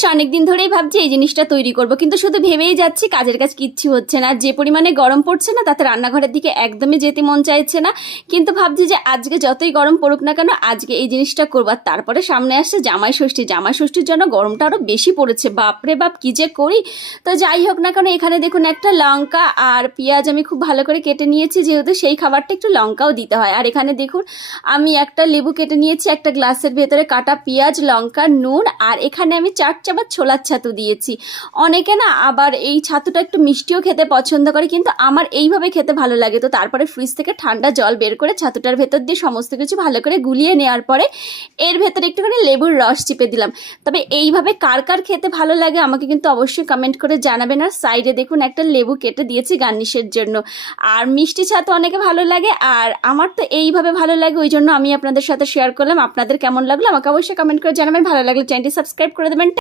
বেশ অনেকদিন ধরেই ভাবছি এই জিনিসটা তৈরি করব, কিন্তু শুধু ভেবেই যাচ্ছি, কাজের কাজ কিচ্ছু হচ্ছে না। যে পরিমাণে গরম পড়ছে না, তাতে রান্নাঘরের দিকে একদমই যেতে মন চাইছে না। কিন্তু ভাবছি যে আজকে যতই গরম পড়ুক না কেন, আজকে এই জিনিসটা করবো। আর তারপরে সামনে আসছে জামাই ষষ্ঠী। জামাই ষষ্ঠীর জন্য গরমটা আরও বেশি পড়েছে, বাপরে বাপ কি যে করি। তো যাই হোক না কেন, এখানে দেখুন একটা লঙ্কা আর পেঁয়াজ আমি খুব ভালো করে কেটে নিয়েছি, যেহেতু সেই খাবারটা একটু লঙ্কাও দিতে হয়। আর এখানে দেখুন আমি একটা লেবু কেটে নিয়েছি, একটা গ্লাসের ভেতরে কাটা পেঁয়াজ, লঙ্কা, নুন, আর এখানে আমি 4 চামচ ছোলার ছাতু দিয়েছি। অনেকে না আবার এই ছাতুটা একটু মিষ্টিও খেতে পছন্দ করে, কিন্তু আমার এইভাবে খেতে ভালো লাগে। তো তারপরে ফ্রিজ থেকে ঠান্ডা জল বের করে ছাতুটার ভেতর দিয়ে সমস্ত কিছু ভালো করে গুলিয়ে নেওয়ার পরে এর ভেতরে একটুখানি লেবুর রস চিপে দিলাম। তবে এইভাবে কার কার খেতে ভালো লাগে আমাকে কিন্তু অবশ্যই কমেন্ট করে জানাবেন। আর সাইডে দেখুন একটা লেবু কেটে দিয়েছি গার্নিশের জন্য। আর মিষ্টি ছাতু অনেকে ভালো লাগে, আর আমার তো এইভাবে ভালো লাগে, ওই জন্য আমি আপনাদের সাথে শেয়ার করলাম। আপনাদের কেমন লাগলো আমাকে অবশ্যই কমেন্ট করে জানাবেন। ভালো লাগলে চ্যানেলটি সাবস্ক্রাইব করে দেবেন।